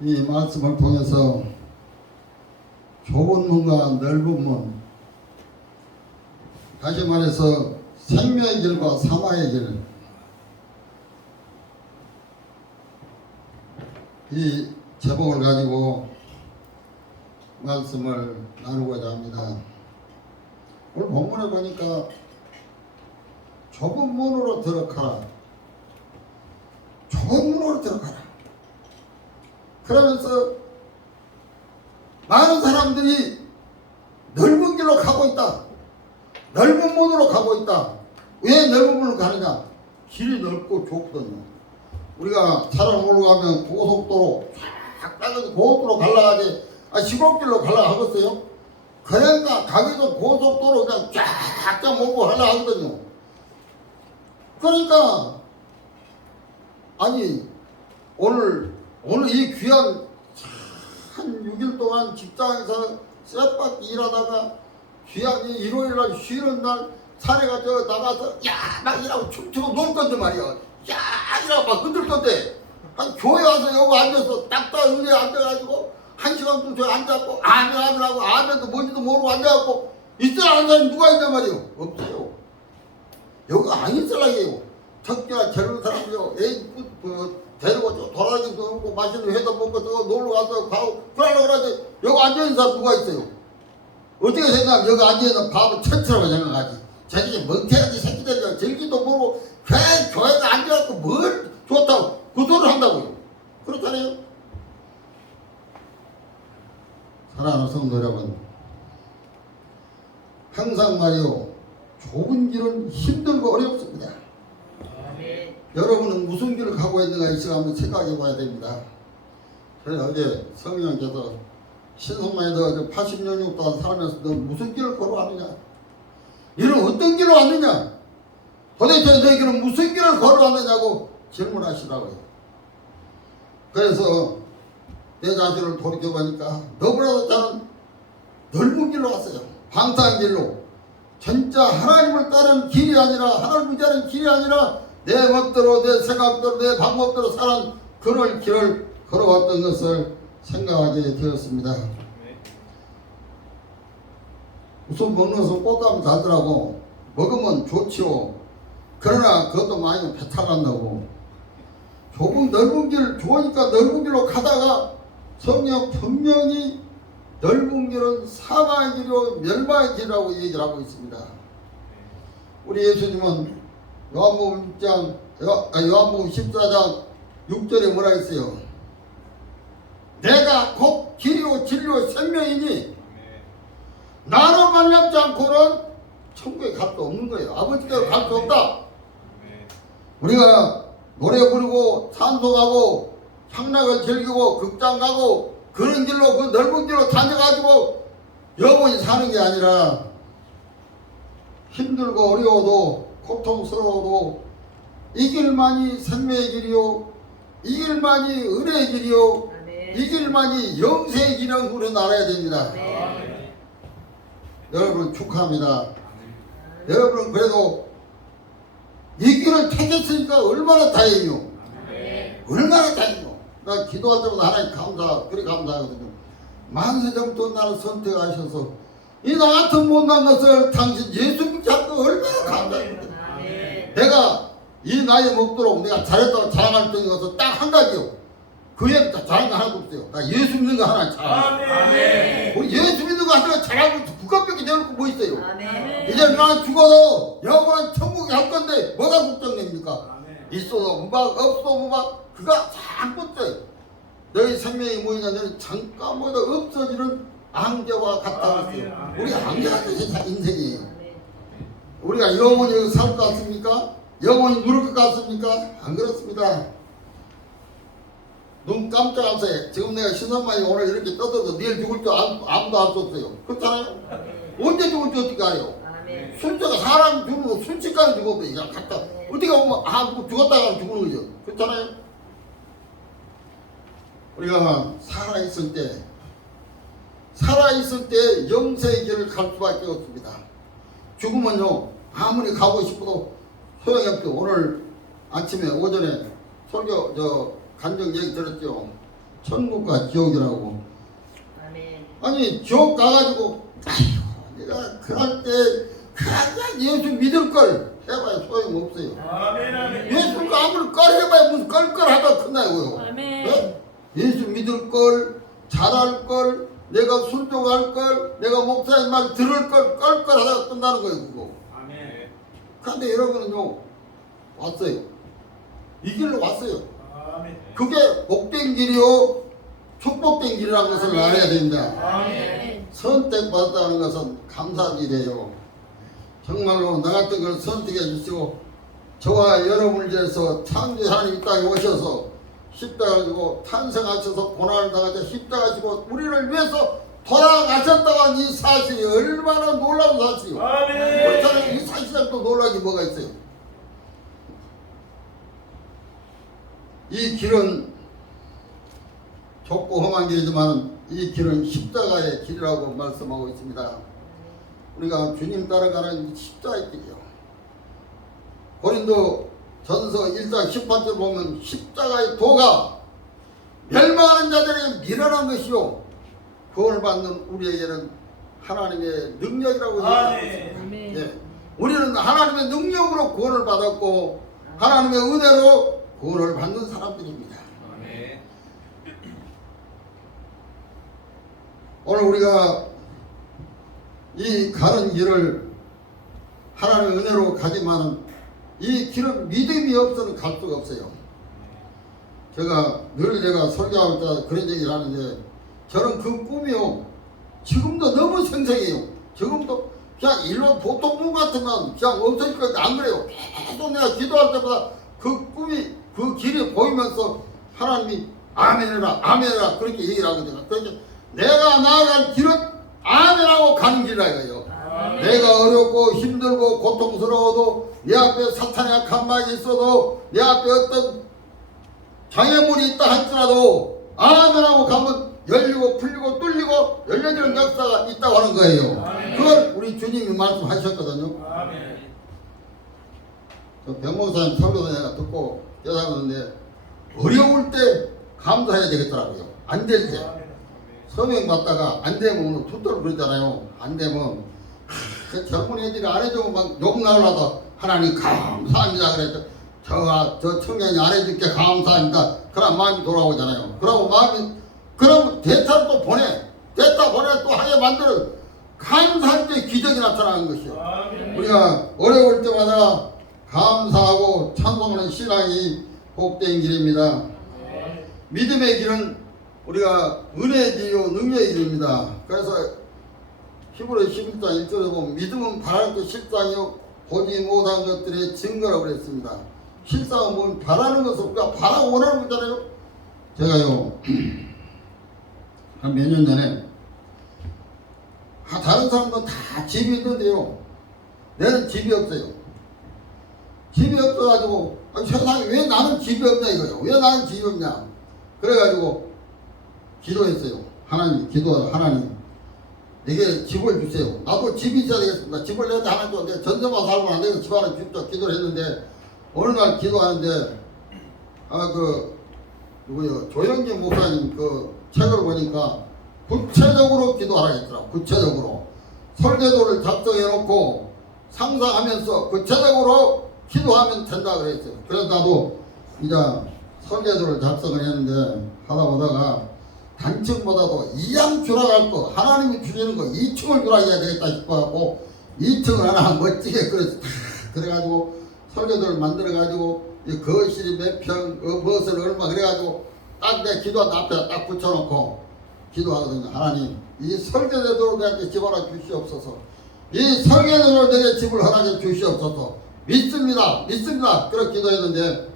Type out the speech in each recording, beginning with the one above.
이 말씀을 통해서 좁은 문과 넓은 문, 다시 말해서 생명의 길과 사망의 길, 이 제목을 가지고 말씀을 나누고자 합니다. 오늘 본문에 보니까 좁은 문으로 들어가라, 좁은 문으로 들어가라, 그러면서 많은 사람들이 넓은 길로 가고 있다, 넓은 문으로 가고 있다. 왜 넓은 문으로 가느냐? 길이 넓고 좁거든요. 우리가 차를 몰고 가면 고속도로 쫙 따져서 고속도로 갈라가지 시골길로 갈라 하겠어요? 그러니까 가기도 고속도로 그냥 쫙쫙 몰고 갈라 하거든요. 그러니까 아니 오늘 이 귀한 한 6일 동안 직장에서 쌔바퀴 일하다가 귀한 이 일요일날 쉬는 날 산에 가서 나가서 막 이라고 춤추고 놀 건데 말이야. 이라고 막 흔들 건데 한 교회 와서 여기 앉아서 딱딱 의리에 앉아가지고 1시간 동안 앉아갖고 아멘 하고 아멘도 뭔지도 모르고 앉아갖고 있으라 하는 사람이 누가 있단 말이에요? 없어요. 여기 안 있으라게요. 특히나 젊은 사람이요. 애 데리고 돌아다니면서 먹고 맛있는 회도 먹고 놀러 가서 가고 그러려고 그러지. 여기 앉아있는 사람 누가 있어요? 어떻게 생각하면 여기 앉아있는 밥은 천처럼 생각하지. 저기 멍청하지 새끼들 즐기도 모르고 교회가 앉아갖고 뭘 좋다고 그 소리를 한다고요. 그렇잖아요. 사랑하는 성도 여러분, 항상 말이요, 좁은 길은 힘들고 어렵습니다. 여러분은 무슨 길을 가고 있는가 이 시간 한번 생각해 봐야 됩니다. 저희 어제 성령께서 신성만이 너 80년 동안 살면서 너 무슨 길을 걸어왔느냐? 너는 어떤 길로 왔느냐? 도대체 너희는 무슨 길을 걸어왔느냐고 질문하시라고요. 그래서 내 자신을 돌이켜보니까 너무나도 저는 넓은 길로 왔어요. 방탕한 길로. 진짜 하나님을 따르는 길이 아니라, 하나님을 의지하는 길이 아니라 내 멋대로, 내 생각대로, 내 방법대로 사는 그런 길을 걸어왔던 것을 생각하게 되었습니다. 우선 먹는 것은 꽃가면 달더라고. 먹으면 좋지요. 그러나 그것도 많이 배탈 난다고. 좁은 넓은 길 좋으니까 넓은 길로 가다가 성령 분명히 넓은 길은 사망의 길이요 멸망의 길이라고 얘기를 하고 있습니다. 우리 예수님은 요한복음 14장 6절에 뭐라 했어요? 내가 곧 길이요 진리요 생명이니 나로 말미암지 않고는 천국에 갈 수 없는 거예요. 아버지께로 갈 수 없다. 우리가 노래 부르고 찬송하고 향락을 즐기고 극장 가고 그런 길로 그 넓은 길로 다녀가지고 영원히 사는 게 아니라 힘들고 어려워도 고통스러워도 이 길만이 생명의 길이요 이 길만이 은혜의 길이요 이 길만이 영생의 길이라는 우리는 알아야 됩니다. 여러분 축하합니다. 여러분은 그래도 이 길을 택했으니까 얼마나 다행이요. 얼마나 다행이요. 나 기도할 때마다 하나님 그래 감사하거든요. 만세전부터 나를 선택하셔서 이 나 같은 못난 것을 당신 예수 믿지 않고 얼마나 감사합니다. 내가 이 나이에 먹도록 내가 잘했다고 자랑할 때 것은 딱 한 가지요. 그 외에 자랑한 거 하나도 없어요. 나 예수 믿는 거 하나 자랑해요. 우리 예수 믿는 거 하나 잘하고 국가병이 내놓고 뭐 있어요. 이제 나는 죽어도 영원한 천국에 갈 건데 뭐가 걱정됩니까? 있어도 무박 없어도 무박 그가 잠깐째 너희 생명이 뭐냐 너는 잠깐 뭐다 없어지는 안개와 같다 그랬어요. 우리 안개가 인생이에요. 우리가 영원히 살 것 같습니까? 영원히 누릴 것 같습니까? 안 그렇습니다. 눈 깜짝하세요. 지금 내가 신선만이 오늘 이렇게 떠들어도 내일 죽을 줄 아무도 알 수 없어요. 그렇잖아요? 언제 죽을지 어떻게 알아요? 순서가 사람 죽는 거 순식간에 죽어도 그냥 갔다 어떻게 보면 죽었다가 죽는 거죠. 그렇잖아요? 우리가 살아있을 때 영생의 길을 갈 수밖에 없습니다. 죽으면요 아무리 가고 싶어도 소용이 없죠. 오늘 아침에 오전에 설교 간증 얘기 들었죠. 천국과 지옥이라고. 아멘. 아니 지옥 가가지고 아이고 내가 그럴 때 그냥 예수 믿을 걸 해봐야 소용없어요. 아멘, 아멘. 예수가 아무리 걸 해봐야 무슨 껄껄하다 끝나고요. 아멘. 네? 예수 믿을 걸, 잘할 걸, 내가 순종할 걸, 내가 목사님 말 들을 걸 껄껄하다가 끝나는 거예요 그거. 아멘. 그런데 여러분은요 왔어요. 이 길로 왔어요. 아멘. 그게 복된 길이요 축복된 길이라는 것을 알아야 됩니다. 아멘. 선택받았다는 것은 감사한 일이에요. 정말로 나 같은 걸 선택해 주시고 저와 여러분을 위해서 창조의 하나님 이 땅에 오셔서 십자가를 지고 탄생하셔서 고난을 당하셔서 십자가 지고 우리를 위해서 돌아가셨다는 이 사실이 얼마나 놀라운 사실이요. 아멘. 그렇다면 이 사실에 또 놀라기 뭐가 있어요. 이 길은 좁고 험한 길이지만 이 길은 십자가의 길이라고 말씀하고 있습니다. 우리가 주님 따라가는 십자가의 길이요. 고린도 전서 1장 18절 보면 십자가의 도가 멸망하는 자들에게 미련한 것이요 구원을 받는 우리에게는 하나님의 능력이라고 얘기하고 있습니다. 아멘. 예. 우리는 하나님의 능력으로 구원을 받았고 하나님의 은혜로 구원을 받는 사람들입니다. 아멘. 오늘 우리가 이 가는 길을 하나님의 은혜로 가지만 이 길은 믿음이 없어는 갈 수가 없어요. 제가 늘 설교할 때 그런 얘기를 하는데 저는 그 꿈이요 지금도 너무 생생해요. 지금도 그냥 일반 보통 꿈 같으면 그냥 없어질 것 같아. 안 그래요. 계속 내가 기도할 때마다 그 꿈이 그 길이 보이면서 하나님이 아멘해라 아멘해라 그렇게 얘기를 하거든요. 그러니까 내가 나아갈 길은 아멘하고 가는 길이라 이거예요. 아멘. 내가 어렵고 힘들고 고통스러워도 내 앞에 사탄의 악한 말이 있어도 내 앞에 어떤 장애물이 있다 할지라도 아멘하고 가면 열리고 풀리고 뚫리고 열려지는 역사가 있다고 하는 거예요. 아멘. 그걸 우리 주님이 말씀하셨거든요. 아멘. 저 병목사님 설교도 내가 듣고 깨달았는데 어려울 때 감사해야 되겠더라고요. 안 될 때. 서명 받다가 안 되면 투토를 그러잖아요. 안 되면 그 젊은 애들이 안 해주면 막 욕 나오려서 하나님 감사합니다 그랬죠. 저 청년이 안 해줄게 감사합니다. 그런 마음이 돌아오잖아요. 그러고 그러면 대타를 또 대타 보내 또 하게 만들어 감사할 때 기적이 나타나는 것이요. 아멘. 우리가 어려울 때마다 감사하고 찬송하는 신앙이 복된 길입니다. 믿음의 길은 우리가 은혜의 길이요 능력의 길입니다. 그래서 히브리 11장 1절에 보면 믿음은 바라는 것 실상이요 보지 못한 것들의 증거라고 그랬습니다. 실상은 뭐 바라는 것을 우리가 바라고 원하는 거잖아요. 제가요 한 몇 년 전에 다른 사람들은 다 집이 있는데요 내는 집이 없어요. 집이 없어가지고 아니, 세상에 왜 나는 집이 없냐 이거예요. 왜 나는 집이 없냐. 그래가지고 기도했어요. 하나님 내게 집을 주세요. 나도 집이 있어야 되겠습니다. 집을 내는데 하나님 내가 전세만 살고 안 되겠어. 집 하나 줍자 기도를 했는데 어느 날 기도하는데 누구요 조영기 목사님 그 책을 보니까 구체적으로 기도하라 했더라고. 구체적으로 설계도를 작성해 놓고 상상하면서 구체적으로 기도하면 된다 그랬어요. 그래서 나도 이제 설계도를 작성을 했는데 하다 보다가 단층보다도 2양 주라고 거 하나님이 주시는 거 2층을 주라 해야 되겠다 싶어갖고 2층을 하나 멋지게 그래가지고 설계도를 만들어가지고 이 거실이 몇 평, 무엇을 얼마 그래가지고 딱 내 기도한 앞에 딱 붙여놓고 기도하거든요. 하나님 이 설계도로 내게 집 하나 주시옵소서. 이 설계도로 내게 집을 허락해 주시옵소서. 믿습니다. 그렇게 기도했는데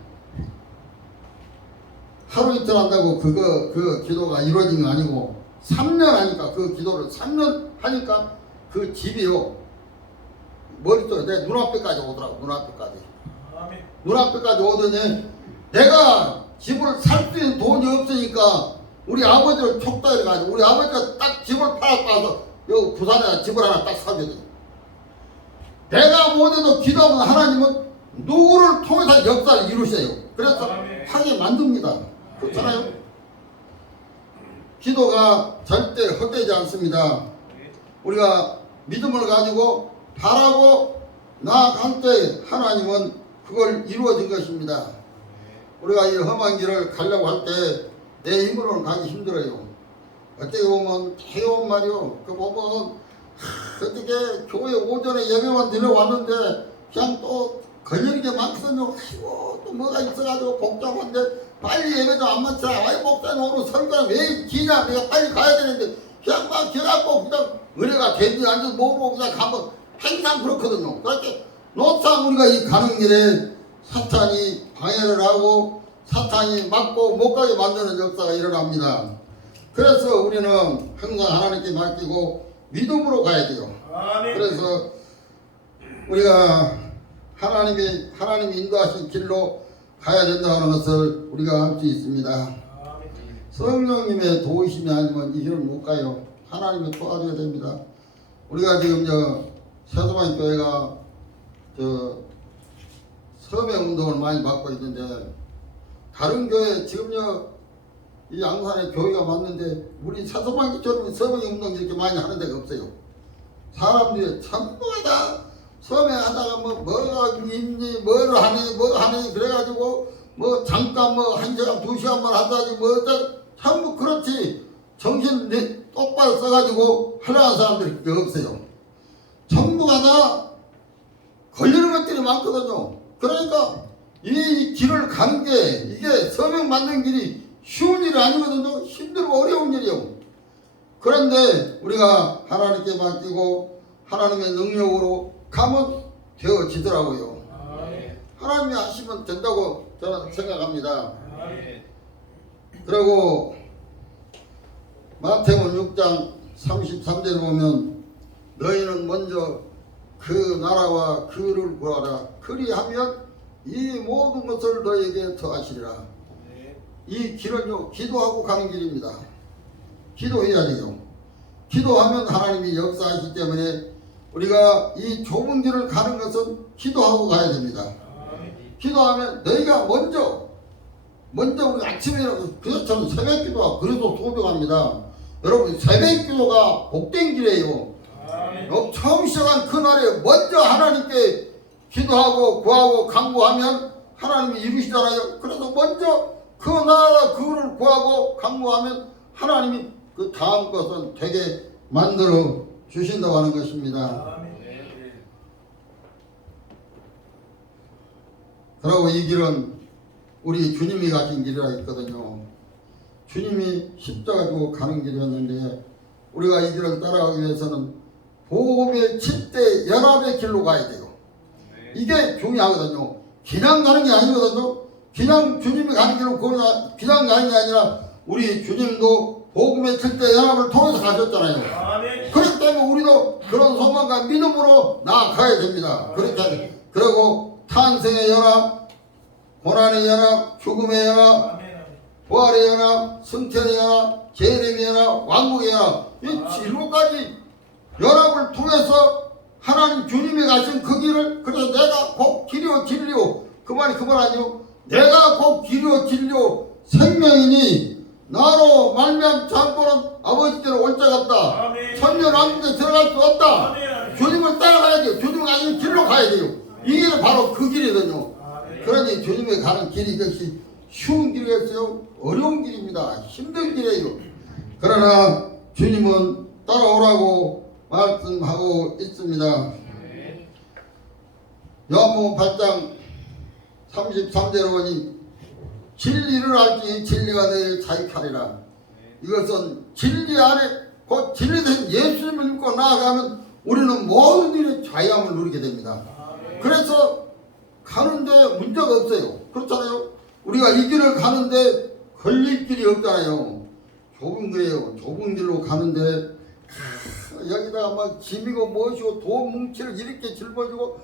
하루 이틀 한다고 그 기도가 이루어진 거 아니고 3년 하니까 그 기도를 3년 하니까 그 집이요 머릿속에 내 눈앞에까지 오더라고. 눈앞에까지 오더니 내가 집을 살 수 있는 돈이 없으니까 우리 아버지를 촉도해가지고 우리 아버지가 딱 집을 팔아서 와서 여기 부산에 집을 하나 딱 사거든. 내가 못해도 기도하면 하나님은 누구를 통해서 역사를 이루셔요. 그래서 하게 만듭니다. 그렇잖아요. 기도가 절대 헛되지 않습니다. 우리가 믿음을 가지고 바라고 나아갈 때 하나님은 그걸 이루어진 것입니다. 우리가 이 험한 길을 가려고 할 때 내 힘으로는 가기 힘들어요. 어떻게 보면 해온 말이요. 그 보면 어떻게 교회 오전에 예배만 드려왔는데 그냥 또 걸리는 게 많거든요. 아이고 또 뭐가 있어가지고 복잡한데 빨리 예배도 안 마치라. 아이 목사님 오늘 설교는 왜 기냐. 내가 빨리 가야 되는데 그냥 막 기어갖고 그냥 은혜가 되지 않아서 모르고 그냥 가면 항상 그렇거든요. 그렇게 노상 우리가 이 가는 길에 사탄이 방해를 하고 사탄이 막고 못 가게 만드는 역사가 일어납니다. 그래서 우리는 항상 하나님께 맡기고 믿음으로 가야 돼요. 아멘. 그래서 우리가 하나님이 인도하신 길로 가야 된다는 것을 우리가 알 수 있습니다. 아멘. 성령님의 도우심이 아니면 이 길을 못 가요. 하나님이 도와줘야 됩니다. 우리가 지금 세도만 교회가 서명 운동을 많이 받고 있는데 다른 교회 지금 이 양산에 교회가 많는데 우리 세도만교처럼 서명 운동 이렇게 많이 하는 데가 없어요. 사람들이 전부 다 서명하다가 뭐가 있니 뭘 하니 뭐 하니 그래가지고 뭐 잠깐 한 시간 두 시간만 하다지 전부 그렇지 정신 똑바로 써가지고 하려는 사람들이 없어요. 전부가 다 걸리는 것들이 많거든요. 그러니까 이 길을 가는 게 이게 서명 받는 길이 쉬운 일이 아니거든요. 힘들고 어려운 일이요. 그런데 우리가 하나님께 맡기고 하나님의 능력으로 가면 되어지더라고요. 아멘. 하나님이 하시면 된다고 저는 생각합니다. 아멘. 그리고 마태복음 6장 33절에 보면 너희는 먼저 그 나라와 그를 구하라. 그리하면 이 모든 것을 너희에게 더하시리라. 이 길은요 기도하고 가는 길입니다. 기도해야 돼요. 기도하면 하나님이 역사하시기 때문에 우리가 이 좁은 길을 가는 것은 기도하고 가야 됩니다. 기도하면 너희가 먼저 우리 아침에 그렇죠. 새벽 기도가 그래도 소중합니다. 여러분 새벽 기도가 복된 길이에요. 처음 시작한 그날에 먼저 하나님께 기도하고 구하고 간구하면 하나님이 이루시잖아요. 그래서 먼저 그 나라 그를 구하고 간구하면 하나님이 그 다음 것은 되게 만들어 주신다고 하는 것입니다. 그리고 이 길은 우리 주님이 가신 길이라 했거든요. 주님이 십자가 지고 가는 길이었는데 우리가 이 길을 따라가기 위해서는 복음의 7대 연합의 길로 가야 돼요. 이게 중요하거든요. 그냥 가는 게 아니거든요. 그냥 주님이 가는 길로 그냥 가는 게 아니라 우리 주님도 복음의 7대 연합을 통해서 가셨잖아요. 그렇기 때문에 우리도 그런 소망과 믿음으로 나아가야 됩니다. 그렇게 그리고 탄생의 연합, 고난의 연합, 죽음의 연합, 부활의 연합, 승천의 연합, 재림의 연합, 왕국의 연합 이 7가지 연합을 통해서 하나님 주님이 가신 그 길을 그래서 내가 곧 길이요 진리요 그 말이 그 말 아니요. 내가 곧 길이요 진리요 생명이니 나로 말미암지 않고는 아버지께로 올 자가 없다. 천년 왕국에 들어갈 수 없다. 주님을 따라가야 돼요. 주님을 가는 길로 가야 돼요. 이 길은 바로 그 길이거든요. 그러니 주님이 가는 길이 이것이 쉬운 길이었어요. 어려운 길입니다. 힘든 길이에요. 그러나 주님은 따라오라고 말씀하고 있습니다. 요한복음 8장 33절에 보니 진리를 알지 진리가 너희를 자유하리라. 이것은 진리 안에 곧 진리된 예수님을 믿고 나아가면 우리는 모든 일에 자유함을 누리게 됩니다. 그래서 가는데 문제가 없어요. 그렇잖아요. 우리가 이 길을 가는데 걸릴 길이 없잖아요. 좁은 거예요. 좁은 길로 가는데 여기다가 막 짐이고 무엇이고 돈 뭉치를 이렇게 짊어지고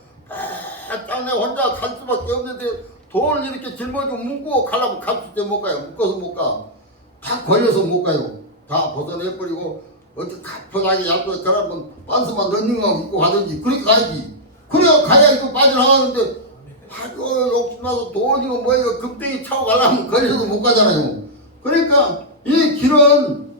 짱내 혼자 갈 수밖에 없는데 돈을 이렇게 짊어지고 묶고 가려면 갈 수 있게 못 가요. 묶어서 못 가. 다 걸려서 못 가요. 다 벗어내버리고 어디 가뿐하게 얇게 가라면 반스만 런닝하고 입고 가든지 그렇게 가야지. 그래야 가야 이거 빠져나가는데 아이고 욕심나서 돈이고 뭐이고 금덩이 차고 가려면 걸려서 못 가잖아요. 그러니까 이 길은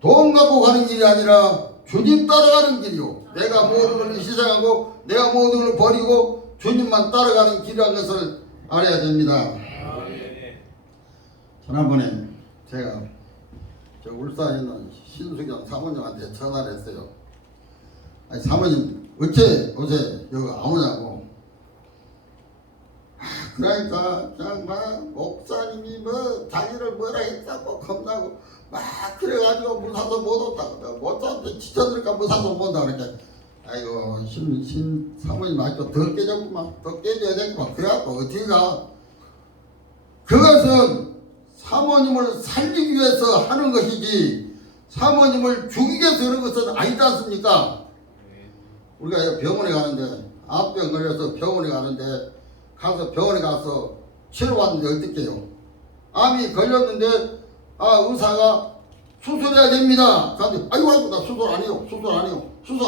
돈 갖고 가는 길이 아니라 주님 따라가는 길이요. 내가 모든 걸 희생하고 내가 모든 걸 버리고 주님만 따라가는 길이라는 것을 알아야 됩니다. 아멘. 지난번에 제가 저 울산에 있는 신수경 사모님한테 전화를 했어요. 아니 사모님 어째 요새 여기 안 오냐고. 그러니까 그냥 막 목사님이 뭐 자기를 뭐라 했다고 겁나고 막 그래가지고 무사도 못 온다고. 목사한테 지쳐들니까 무사도 못 온다 그러니까 아이고 신 사모님 아직도 더 깨졌구만. 더 깨져야 되겠구만. 그래갖고 어떻게 가. 그것은 사모님을 살리기 위해서 하는 것이지 사모님을 죽이기 위해서 하는 것은 아니지 않습니까? 우리가 병원에 가는데 암병 걸려서 병원에 가는데 가서 병원에 가서 치료받는데 어떻게 해요? 암이 걸렸는데 의사가 수술해야 됩니다. 그런데 아이고 나 수술 안 해요. 수술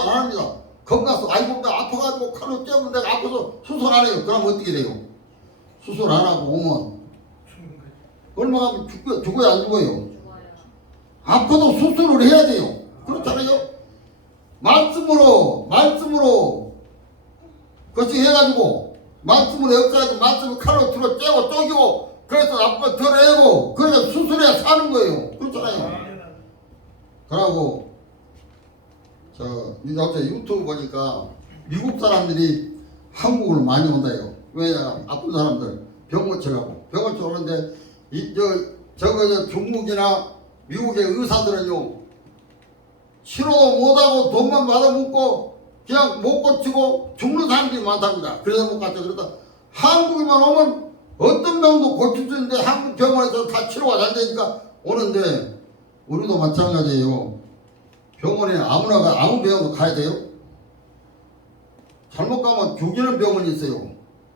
안 합니다. 겁 나서 아이고 나 아파가지고 칼로 째면 내가 아파서 수술 안 해요. 그럼 어떻게 돼요? 수술 안 하고 오면 얼마 하면 죽어야 안 죽어요? 좋아요. 아파도 수술을 해야 돼요. 그렇잖아요. 말씀으로 그것이 해가지고 말씀으로 역사해서 말씀을 칼로 들어 째고 쪼기고 그래서 아프면 덜어내고 그래서 수술해야 사는 거예요. 그렇잖아요. 그러고 요새 유튜브 보니까 미국 사람들이 한국을 많이 온다요. 왜냐 아픈 사람들 병 고치려고 오는데 저거 중국이나 미국의 의사들은요 치료도 못하고 돈만 받아먹고 그냥 못 고치고 죽는 사람들이 많답니다. 그래서 못 갔죠. 그러다 한국에만 오면 어떤 병도 고칠 수 있는데 한국 병원에서 다 치료가 잘 되니까 오는데 우리도 마찬가지예요. 병원에 아무 병원도 가야 돼요. 잘못 가면 죽이는 병원이 있어요.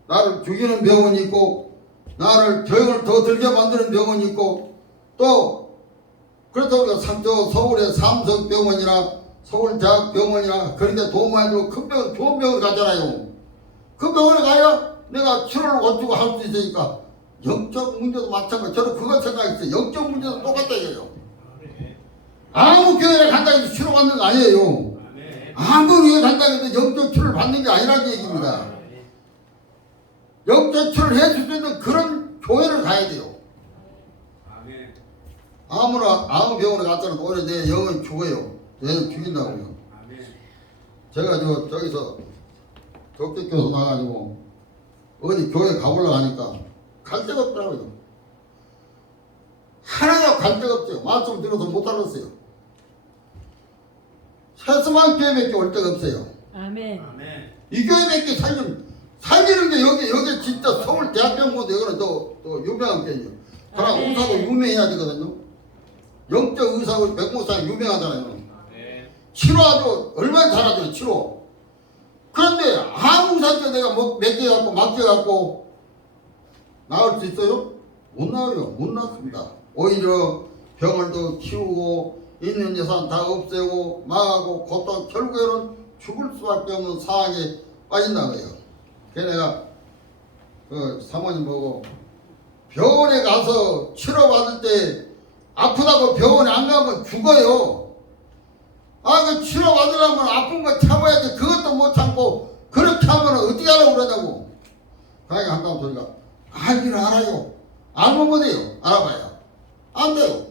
나를 죽이는 병원이 있고 나를 병을 더 들게 만드는 병원이 있고 또 그렇다고 우리가 서울의 삼성병원이나 서울대학병원이나 그런 데 도움 많이 주고 큰 병원 좋은 병원 가잖아요. 그 병원에 가야 내가 치료를 고치고 할 수 있으니까 영적 문제도 마찬가지. 저는 그거 생각했어요. 영적 문제도 똑같다 이거예요. 아무 교회에 간다고 해서 치료받는 거 아니에요. 아무 교회에 간다고 해서 영적 치료를 받는 게 아니라는 얘기입니다. 영적 치료를 해줄 수 있는 그런 교회를 가야 돼요. 아무 병원에 갔다는 오히려 내 영은 죽어요. 얘는 죽인다고요. 제가 저기서 적객교서 나가지고 어디 교회 가보려고 하니까 갈 데가 없더라고요. 하나도 갈 데가 없어요. 말씀 들어서 못 알았어요. 세스만 교회밖에 올 데가 없어요. 아멘. 이 교회밖에 살리는 게 여기 진짜 서울대학병원도 여기는 또 유명한 교회예요. 그러나 아멘. 의사도 유명해야 되거든요. 영적 의사고 백목사님 유명하잖아요. 치료 아주 얼마나 잘하죠. 치료. 그런데 아무 의사한테 내가 맡겨갖고 맡겨갖고 나을 수 있어요? 못 나와요. 못 나습니다. 오히려 병을 더 키우고 있는 예산 다 없애고 망하고 고통 결국에는 죽을 수밖에 없는 상황에 빠진다는 거예요. 그래서 내가 그 사모님 보고 병원에 가서 치료받을 때 아프다고 병원에 안 가면 죽어요. 그 치료받으려면 아픈 거 참아야지. 그것도 못 참고 그렇게 하면 어떻게 하려고 그러냐고. 그러니까 한다고 소리가 알기는 알아요. 알면 못해요. 알아봐야 안 돼요.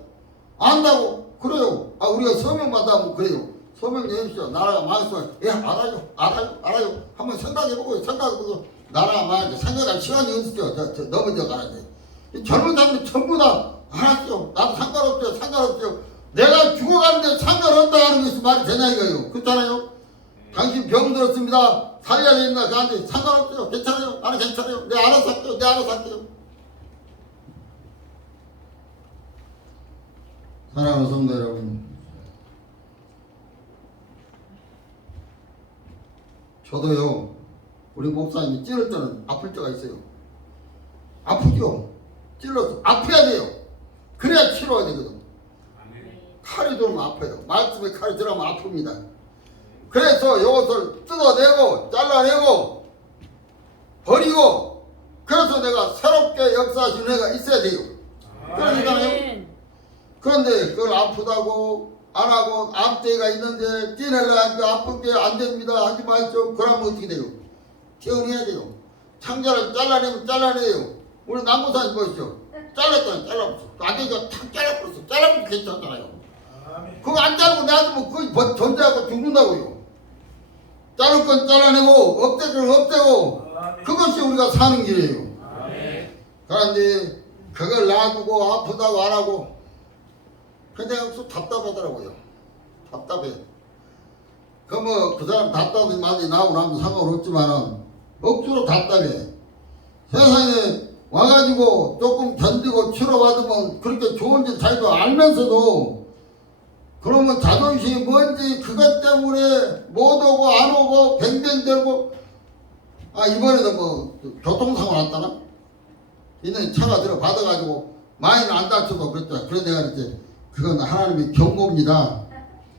안다고 그래요. 우리가 서명 받아면 그래요. 서명 내십시오. 나라가 망했어. 알아요. 한번 생각해보고 나라가 망했지. 생각할 시간이 없죠. 넘어져 가야지. 젊은 사람들 전부 다 알았죠. 나도 상관없죠. 내가 죽어가는데 상관없다 하는 것이 말이 되냐 이거예요. 그렇잖아요. 당신 병 들었습니다. 살려야 된다. 그한테 상관없어요. 괜찮아요. 나는 괜찮아요. 내가 알아서 할게요. 사랑하는 성도 여러분, 저도요 우리 목사님이 찌를 때는 아플 때가 있어요. 아프죠. 찔러서 아파야 돼요. 그래야 치료가 되거든. 칼이 들어오면 아파요. 말씀에 칼이 들어가면 아픕니다. 그래서 이것을 뜯어내고 잘라내고 버리고 그래서 내가 새롭게 역사하시는 애가 있어야 돼요. 그러니까요. 그런데 그걸 아프다고 안 하고 암대가 있는데 뛰내려가니까 아픈 게 안 됩니다. 하지 마십시오. 그러면 어떻게 돼요? 퇴원해야 돼요. 창자를 잘라내면 잘라내요. 우리 남부사님 보시죠. 잘랐잖아요. 잘라버렸어. 안 되니까 탁 잘라버렸어. 잘라버리면 괜찮잖아요. 아멘. 그거 안 자르고 놔두면 그거 존재하고 죽는다고요. 자를 건 잘라내고 없앨 건 없애고 아멘. 그것이 우리가 사는 길이에요. 아멘. 그런데 그걸 놔두고 아프다고 안 하고 그냥 또 답답하더라고요. 답답해. 그 뭐 그 사람 답답이 많이 나오고 나면 상관없지만은 억지로 답답해. 세상에 와가지고 조금 견디고 치료받으면 그렇게 좋은 줄 자기도 알면서도 그러면 자존심이 뭔지 그것 때문에 못 오고 안 오고 뱅뱅대고 아 이번에도 뭐 교통사고 났다나? 있는 차가 들어 받아가지고 많이는 안 다쳐도 그랬잖아. 그래 내가 이제 그건 하나님의 경고입니다.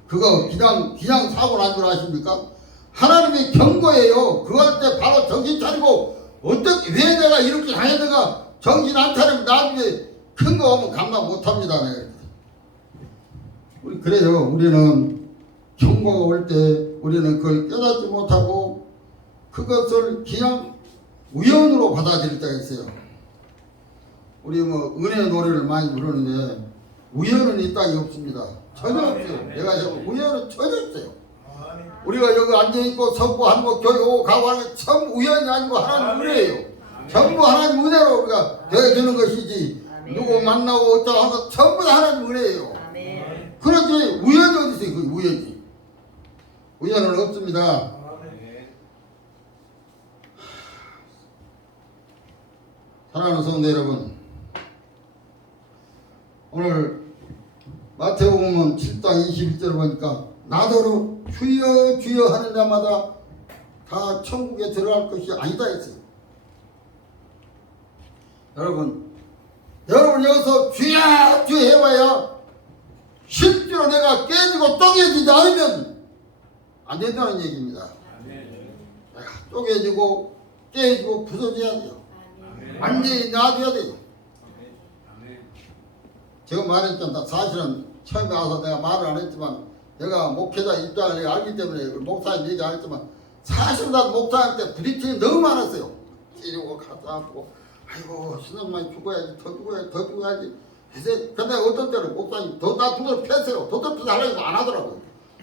그거 그냥 사고 난 줄 아십니까? 하나님의 경고예요. 그거 할 때 바로 정신 차리고 어떻게 왜 내가 이렇게 당했는가 정신 안 차리면 나중에 큰 거 오면 감당 못합니다. 우리 그래요. 우리는 경고가 올 때 우리는 그걸 깨닫지 못하고 그것을 그냥 우연으로 받아들일 때가 있어요. 우리 뭐 은혜 노래를 많이 부르는데 우연은 이 땅에 없습니다. 전혀 없어요. 내가 해보 우연은 전혀 없어요. 아멘. 우리가 여기 앉아있고 선포하고 교육 가고 하는 게 전부 우연이 아니고 하나님 은혜예요. 전부 하나님 은혜로 우리가 되어주는 것이지 누구 만나고 어쩌고 하는 거 전부 다 하나님 은혜예요. 아멘. 그렇지 우연이 어디 있어요. 그 우연이. 우연은 없습니다. 아멘. 사랑하는 성도 여러분, 오늘 마태복음 7장 21절을 보니까 나더러 주여 주여 하는 자마다 다 천국에 들어갈 것이 아니다 했어요. 여러분 여기서 주여 주여 해봐야 실제로 내가 깨지고 쪼개지지 않으면 안 된다는 얘기입니다. 아멘. 내가 쪼개지고 깨지고 부서져야 돼요. 아멘. 완전히 놔둬야 돼요. 아멘. 제가 말했잖아. 사실은 처음에 와서 내가 말을 안 했지만 내가 목회자 입장을 내가 알기 때문에 목사님 얘기 안 했지만 사실 난 목사님 때 부딪힘이 너무 많았어요. 찌르고 가서 아프고 아이고 신앙만이 죽어야지 더 죽어야지 더 죽어야지. 근데 어떤 때는 목사님 더 두드러 패세요. 더 두드러 하려고 안 하더라고요.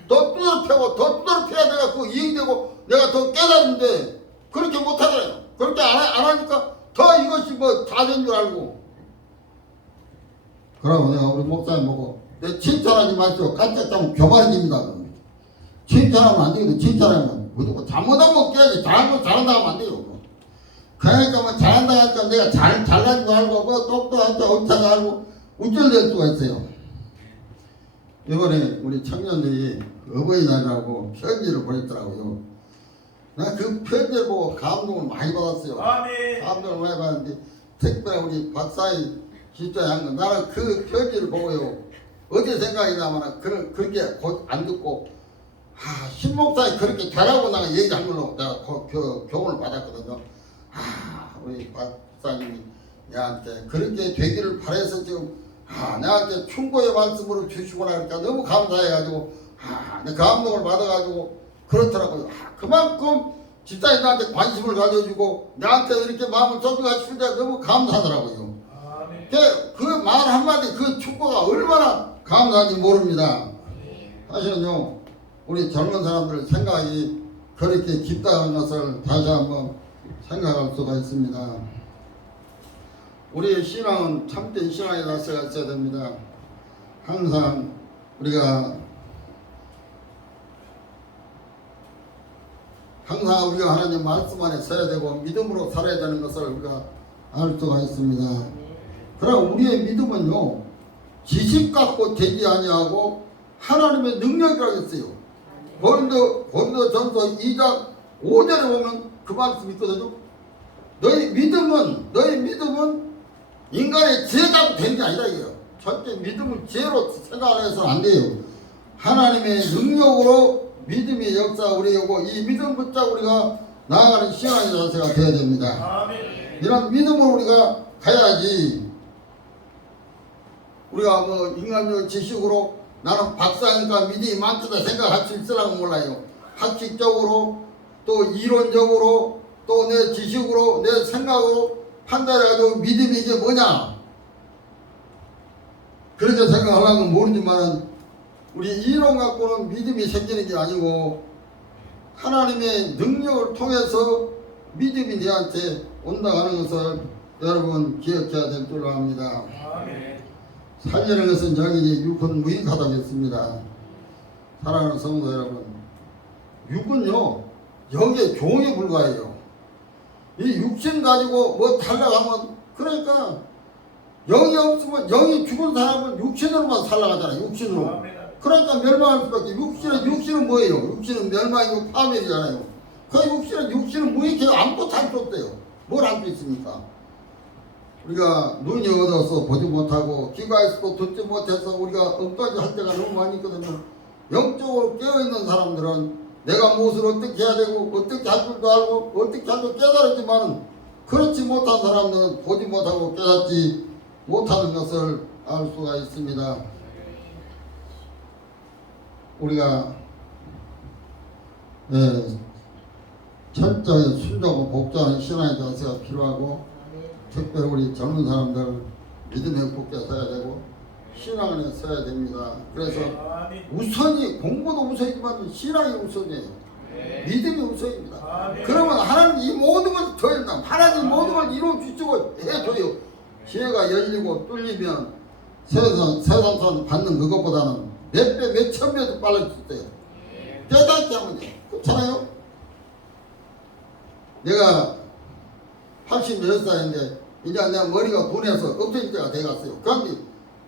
더 두드러 패고 더 두드러 패야 내가 그 이익되고 내가 더 깨닫는데 그렇게 못하더라고요. 그렇게 안 하니까 더 이것이 뭐 다 된 줄 알고 그러고 내가 우리 목사님 보고 내 칭찬하지 마시오. 깜짝 좀 교만해집니다. 칭찬하면 안 되거든. 칭찬하면 무조건 잘못하면 깨야지. 잘하면 잘한다 하면 안 돼요. 그러니까 뭐 잘한다 하니까 내가 잘난 거 알고 뭐 똑똑하고 옳다고 알고 우쭐댈 수가 있어요. 이번에 우리 청년들이 어버이날이라고 편지를 보냈더라고요. 나 그 편지를 보고 감동을 많이 받았어요. 아멘. 감동을 많이 받았는데 특별히 우리 박사의 집사에 한 건 나는 그 편지를 보고요. 어제 생각이 나면 그렇게 곧 안 듣고 신목사에 그렇게 되라고 내가 얘기한 걸로 내가 교훈을 받았거든요. 우리 박사님이 내한테 그렇게 되기를 바라서 지금 내한테 충고의 말씀으로 주시고 나니까 너무 감사해가지고 내 감동을 받아가지고 그렇더라고요. 그만큼 집사님 나한테 관심을 가져주고 나한테 이렇게 마음을 쏟아주실 때 너무 감사하더라고요. 아멘. 그 말 한마디 그 축복가 얼마나 감사한지 모릅니다. 사실은요 우리 젊은 사람들 생각이 그렇게 깊다는 것을 다시 한번 생각할 수가 있습니다. 우리의 신앙은 참된 신앙의 자세가 있어야 됩니다. 항상 우리가 하나님 말씀 안에 서야 되고 믿음으로 살아야 되는 것을 우리가 알 수가 있습니다. 그럼 우리의 믿음은요 지식 갖고 되지 아니하고 하나님의 능력이라고 했어요. 고린도전서 2장 5절에 보면 그 말씀이 있거든요. 너희 믿음은 인간의 지혜 갖고 되는 게 아니다 이거예요. 절대 믿음을 지혜로 생각해서는 안 돼요. 하나님의 능력으로 믿음의 역사 우리에게 오고 이 믿음 붙잡고 우리가 나아가는 신앙의 자세가 되어야 됩니다. 아멘. 이런 믿음으로 우리가 가야지 우리가 뭐 인간적 지식으로 나는 박사니까 믿음이 많다 생각할 수 있으라고 몰라요. 학식적으로 또 이론적으로 또 내 지식으로 내 생각으로 판단해가지고 믿음이 이게 뭐냐 그렇게 생각하려면 모르지만 우리 이론 갖고는 믿음이 생기는 게 아니고 하나님의 능력을 통해서 믿음이 내한테 온다는 것을 여러분 기억해야 될 줄로 압니다. 아멘. 살리는 것은 정인이 육은 무익하다겠습니다. 사랑하는 성도 여러분, 육은요 영의 종에 불과해요. 이 육신 가지고 뭐 달라가면 그러니까 영이 없으면 영이 죽은 사람은 육신으로만 살아가잖아요. 육신으로. 아멘. 그러니까 멸망할 수밖에. 육신은 뭐예요? 육신은 멸망이고 파멸이잖아요. 그 육신은 무익해요. 아무것도 할 수 없대요. 뭘 할 수 있습니까? 우리가 눈이 어두워서 보지 못하고 귀가 있어도 듣지 못해서 우리가 엉뚱하게 할 때가 너무 많이 있거든요. 영적으로 깨어있는 사람들은 내가 무엇을 어떻게 해야 되고 어떻게 할 줄도 알고 어떻게 할 줄 깨달았지만 그렇지 못한 사람들은 보지 못하고 깨닫지 못하는 것을 알 수가 있습니다. 우리가 철저히 순종하고 복종하는 신앙의 자세가 필요하고 특별히 우리 젊은 사람들 믿음의 굳게 서야 되고 신앙 안에 서야 됩니다. 그래서 우선이 공부도 우선이지만 신앙이 우선이에요. 믿음이 우선입니다. 그러면 하나님 이 모든 것을 더한다. 하나님 모든 걸 이루어 주시고 해줘요. 지혜가 열리고 뚫리면 세상 받는 그것보다는 몇 배, 몇 천 배도 빨라질 수 있어요. 깨닫게 하면 돼요. 그렇잖아요? 내가 86살인데 이제 내가 머리가 분해서 없어질 때가 돼갔어요. 그런데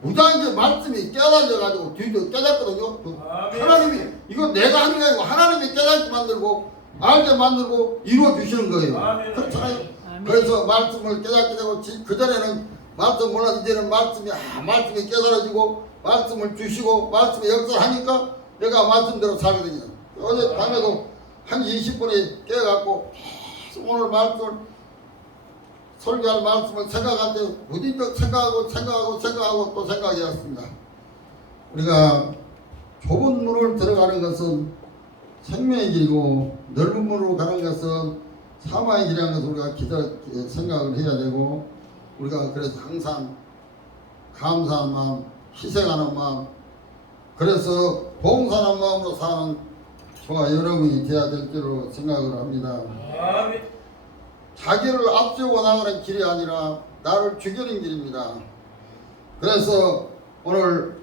무장하게 말씀이 깨달아져가지고 뒤도 깨닫거든요. 하나님이 이거 내가 하는 게 아니고 하나님이 깨닫게 만들고 알게 만들고 이루어 주시는 거예요. 그렇잖아요. 그래서 말씀을 깨닫게 되고 그전에는 말씀 몰라도 이제는 말씀이 깨달아지고 말씀을 주시고 말씀의 역사를 하니까 내가 말씀대로 살거든요. 어제 밤에도 한 20분에 깨갖고 계속 오늘 말씀을 설교할 말씀을 생각하는데 무딘적 생각하고 또 생각이었습니다. 우리가 좁은 문을 들어가는 것은 생명의 길이고 넓은 문으로 가는 것은 사망의 길이라는 것을 우리가 생각을 해야 되고 우리가 그래서 항상 감사한 마음, 희생하는 마음, 그래서 봉사하는 마음으로 사는 저와 여러분이 되어야 될 줄로 생각을 합니다. 자기를 앞세우고 나가는 길이 아니라 나를 죽이는 길입니다. 그래서 오늘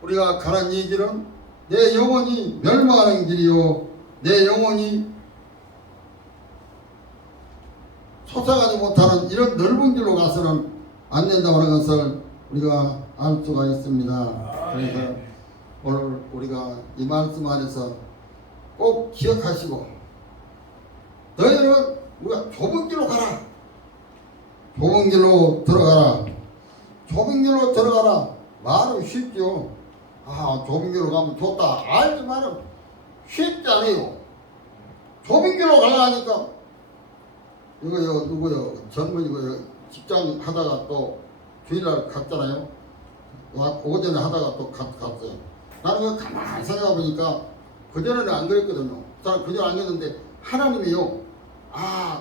우리가 가는 이 길은 내 영혼이 멸망하는 길이요 내 영혼이 솟아가지 못하는 이런 넓은 길로 가서는 안 된다는 것을 우리가 알 수가 있습니다. 그래서 오늘 우리가 이 말씀 안에서 꼭 기억하시고 너희는 우리가 좁은 길로 가라. 좁은 길로 들어가라. 좁은 길로 들어가라. 말은 쉽죠. 좁은 길로 가면 좋다. 알지만은 쉽지 않아요. 좁은 길로 가려니까 이거요 누구요 젊은이고 직장 하다가 또 주일날 갔잖아요. 오전에 하다가 또 갔어요. 나는 가만히 생각해 보니까 그전에는 안 그랬거든요. 그전에 안 그랬는데 하나님이요.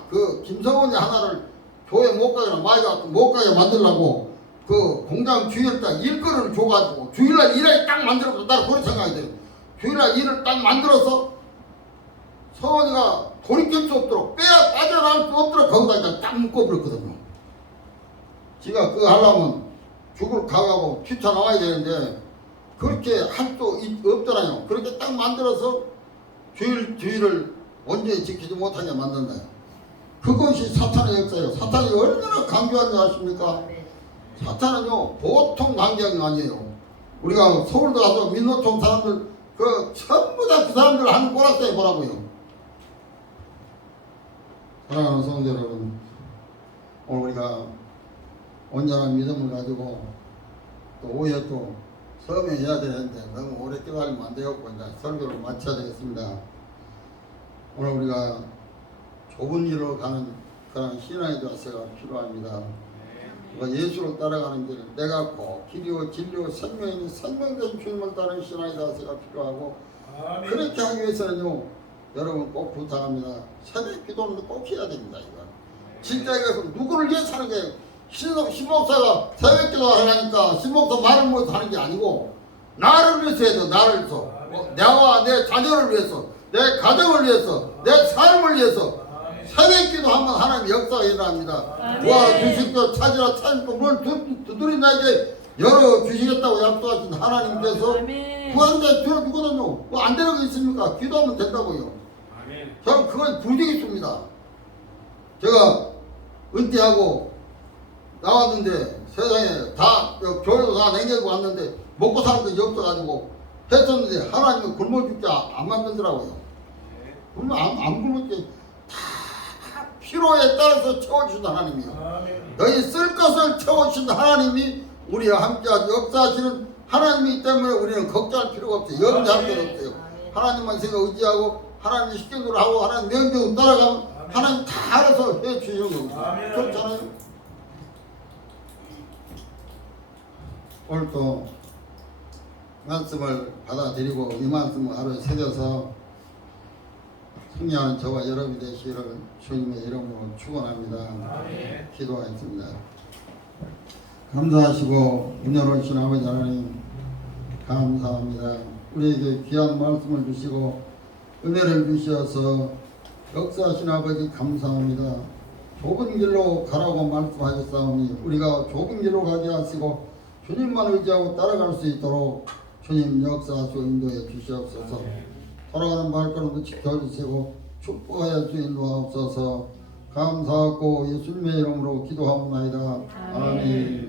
그 김성원이 하나를 교회 못 가게 마이가 못 가게 만들려고 그 공장 주일날 일거리를 줘가지고 주일날 일을 딱 만들어서 나는 그런 생각이 들어요. 주일날 일을 딱 만들어서 성원이가 돌이킬 수 없도록 빠져나갈 수 없도록 거기다 그냥 딱 묶어버렸거든요. 지가 그거 하려면 죽을 가가고 튀쳐나와야 되는데 그렇게 할 수 없잖아요. 그렇게 딱 만들어서 주일을 온전히 지키지 못하게 만든다. 그것이 사탄의 역사예요. 사탄이 얼마나 강조한지 아십니까? 사탄은요 보통 강경이 아니에요. 우리가 서울도 가서 민노총 사람들 전부 다 그 사람들 하는 꼬락서에 보라고요. 사랑하는 성도 여러분, 오늘 우리가 온전한 믿음을 가지고 또 오해 또 서명해야 되는데 너무 오래 기다리면 안 되겠고 이제 설교를 마쳐야 되겠습니다. 오늘 우리가 좁은 길로 가는 그런 신앙의 자세가 필요합니다. 그러니까 예수를 따라가는 길은 내가 꼭 길이요 진리요 생명이니 생명된 주님을 따르는 신앙의 자세가 필요하고 아멘. 그렇게 하기 위해서는요 여러분 꼭 부탁합니다. 새벽 기도는 꼭 해야 됩니다. 이건 진짜 이것은 누구를 위해서 하는 게 신목사가 새벽 기도 하라니까 신목사 말을 못 하는 게 아니고 나를 위해서 해야 돼. 나를 위해서 나와 내 자녀를 위해서 내 가정을 위해서 내 삶을 위해서 새벽 기도 하면 하나님 역사가 일어납니다. 도와주시고 찾으라 찾고 뭘 두드린다에게 열어주시겠다고 약속하신 하나님께서 구한자 들어주거든요. 뭐 안 되는 거 있습니까? 기도하면 된다고요. 아멘. 저는 그건 부지기수입니다. 제가 은퇴하고 나왔는데 세상에 다 교회도 다 냉겨고 왔는데 먹고 사는 게 없어가지고 했었는데 하나님은 굶어 죽지 안 만들더라고요. 굶어 안 굶었지. 다 필요에 따라서 채워주신 하나님이요. 아멘. 너희 쓸 것을 채워주신 하나님이 우리와 함께 역사하시는 하나님이기 때문에 우리는 걱정할 필요가 없어요. 염려할 필요 없어요. 하나님만 생각 의지하고 하나님 시켜놓으라 하고 하나님 명령 따라가면 하나님 다 알아서 해주시는 겁니다. 그렇잖아요. 오늘 또 말씀을 받아들이고 이 말씀을 하루에 새겨서 승리하는 저와 여러분이 되시기를 주님의 이름으로 축원합니다. 아멘. 기도하겠습니다. 감사하시고 은혜로우신 아버지 하나님 감사합니다. 우리에게 귀한 말씀을 주시고 은혜를 주셔서 역사하신 아버지 감사합니다. 좁은 길로 가라고 말씀하셨사오니 우리가 좁은 길로 가게 하시고 주님만 의지하고 따라갈 수 있도록 주님 역사하시고 인도해 주시옵소서. 돌아가는 발걸음도 지켜주시고 축복하여 주 인도하옵소서. 감사하고 예수님의 이름으로 기도하옵나이다. 아멘.